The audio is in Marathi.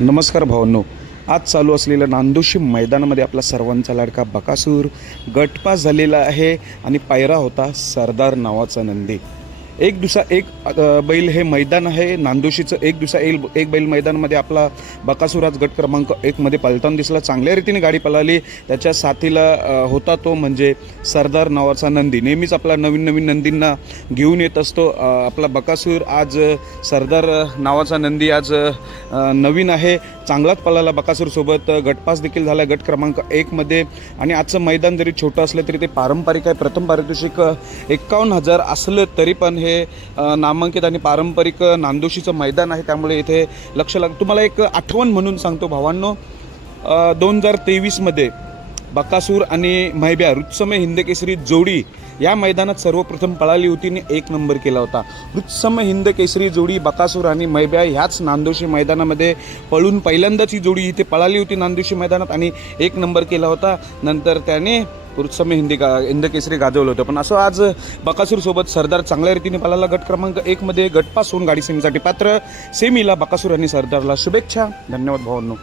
नमस्कार भावांनो. आज चालू असलेल्या नांदोशी मैदानामध्ये आपला सर्वांचा लाडका बकासूर गटपास झालेला आहे आणि पायरा होता सरदार नावाचा नंदी. एक दिवसा एक बैल हे मैदान आहे. नांदोशीचं एक दिवसा एक एक बैल मैदानमध्ये आपला बकासूर आज गट क्रमांक एकमध्ये पलताना दिसला. चांगल्या रीतीने गाडी पळाली. त्याच्या साथीला होता तो म्हणजे सरदार नावाचा नंदी. नेहमीच आपला नवीन नवीन नंदींना घेऊन येत असतो. आपला बकासूर आज सरदार नावाचा नंदी आज नवीन आहे. चांगलाच पळाला. बकासूरसोबत गटपास देखील झाला गट क्रमांक एकमध्ये आणि आजचं मैदान जरी छोटं असलं तरी ते पारंपरिक आहे. प्रथम पारितोषिक एकावन्न हजार असलं तरी पण हे नामांकित आणि पारंपरिक नांदोशीचं मैदान आहे. त्यामुळे इथे लक्ष लाग तुम्हाला एक आठवण म्हणून सांगतो भावांनो. दोन हजार तेवीसमध्ये बकासूर आणि मैब्या रुत्समय हिंदकेसरी जोडी या मैदानात सर्वप्रथम पळाली होती आणि एक नंबर केला होता. रुत्समय हिंदकेसरी जोडी बकासूर आणि मैब्या ह्याच नांदोशी मैदानामध्ये पळून पहिल्यांदाच ही जोडी इथे पळाली होती नांदोशी मैदानात आणि एक नंबर केला होता. नंतर त्याने रुत्समय हिंदी गा हिंदकेसरी गाजवलं होतं. पण असं आज बकासूरसोबत सरदार चांगल्या रीतीने पळाला. गट क्रमांक एकमध्ये गटपास होऊन गाडी सेमीसाठी पात्र. सेमीला बकासूर आणि सरदारला शुभेच्छा. धन्यवाद भावांनो.